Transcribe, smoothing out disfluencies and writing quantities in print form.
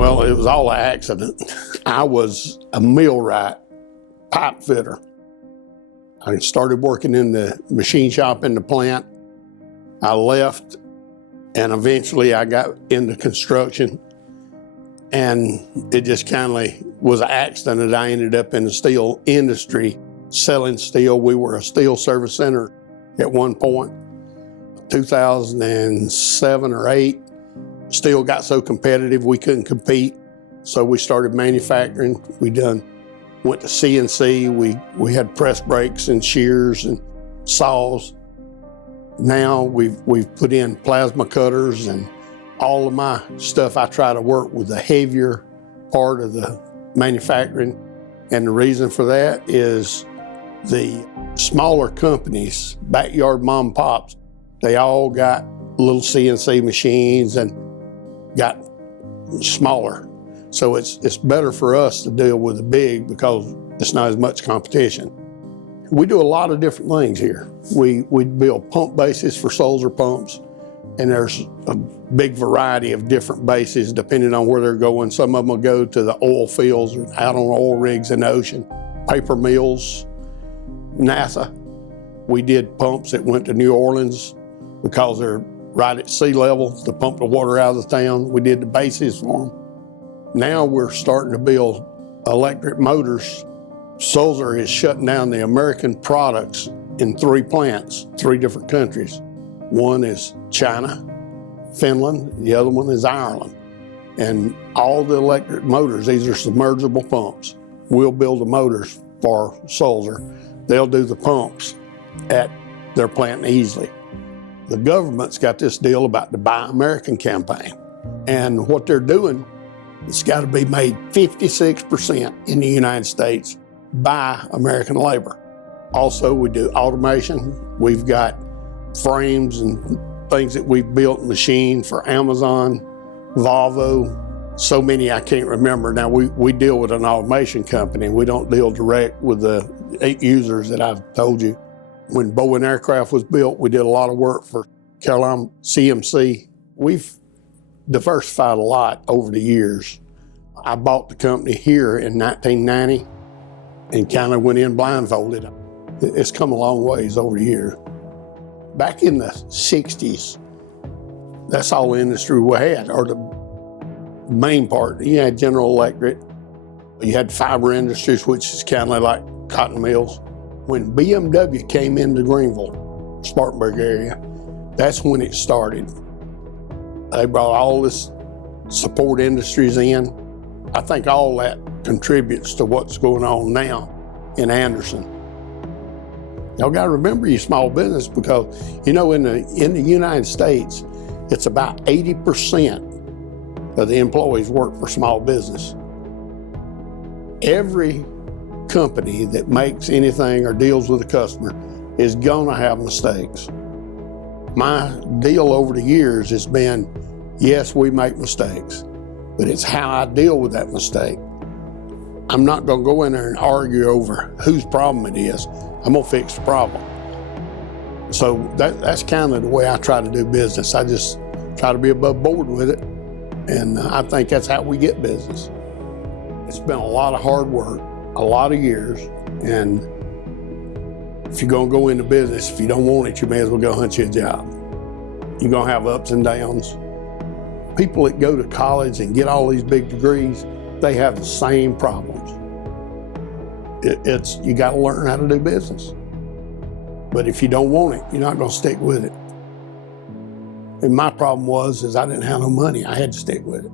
Well, it was all an accident. I was a millwright, pipe fitter. I started working in the machine shop in the plant. I left, and eventually I got into construction. And it just kind of was an accident that I ended up in the steel industry selling steel. We were a steel service center at one point. 2007 or 8, steel got so competitive we couldn't compete. So we started manufacturing. We went to CNC. We had press brakes and shears and saws. Now we've put in plasma cutters, and all of my stuff, I try to work with the heavier part of the manufacturing. And the reason for that is the smaller companies, backyard mom and pops, they all got little CNC machines and got smaller. So it's better for us to deal with the big because it's not as much competition. We do a lot of different things here. We build pump bases for Sulzer pumps, and there's a big variety of different bases depending on where they're going. Some of them will go to the oil fields or out on oil rigs in the ocean, paper mills, NASA. We did pumps that went to New Orleans because they're right at sea level to pump the water out of the town. We did the bases for them. Now we're starting to build electric motors. Sulzer is shutting down the American products in 3 plants, 3 different countries. One is China, Finland, the other one is Ireland. And all the electric motors, these are submersible pumps. We'll build the motors for Sulzer. They'll do the pumps at their plant in Easley. The government's got this deal about the Buy American campaign. And what they're doing, it's got to be made 56% in the United States by American labor. Also, we do automation. We've got frames and things that we've built and machined for Amazon, Volvo, so many I can't remember. Now, we deal with an automation company. We don't deal direct with the 8 users that I've told you. When Boeing aircraft was built, we did a lot of work for Carolina CMC. We've diversified a lot over the years. I bought the company here in 1990 and kind of went in blindfolded. It's come a long ways over the years. Back in the 60s, that's all the industry we had, or the main part. You had General Electric, you had fiber industries, which is kind of like cotton mills. When BMW came into Greenville, Spartanburg area, that's when it started. They brought all this support industries in. I think all that contributes to what's going on now in Anderson. Y'all got to remember your small business because, you know, in the United States, it's about 80% of the employees work for small business. Every company that makes anything or deals with a customer is gonna have mistakes. My deal over the years has been, yes, we make mistakes, but it's how I deal with that mistake. I'm not gonna go in there and argue over whose problem it is. I'm gonna fix the problem. So that's kind of the way I try to do business. I just try to be above board with it, and I think that's how we get business. It's been a lot of hard work, a lot of years, and if you're gonna go into business, if you don't want it, you may as well go hunt you a job. You're gonna have ups and downs. People that go to college and get all these big degrees, they have the same problems. You gotta learn how to do business. But if you don't want it, you're not gonna stick with it. And my problem is I didn't have no money. I had to stick with it.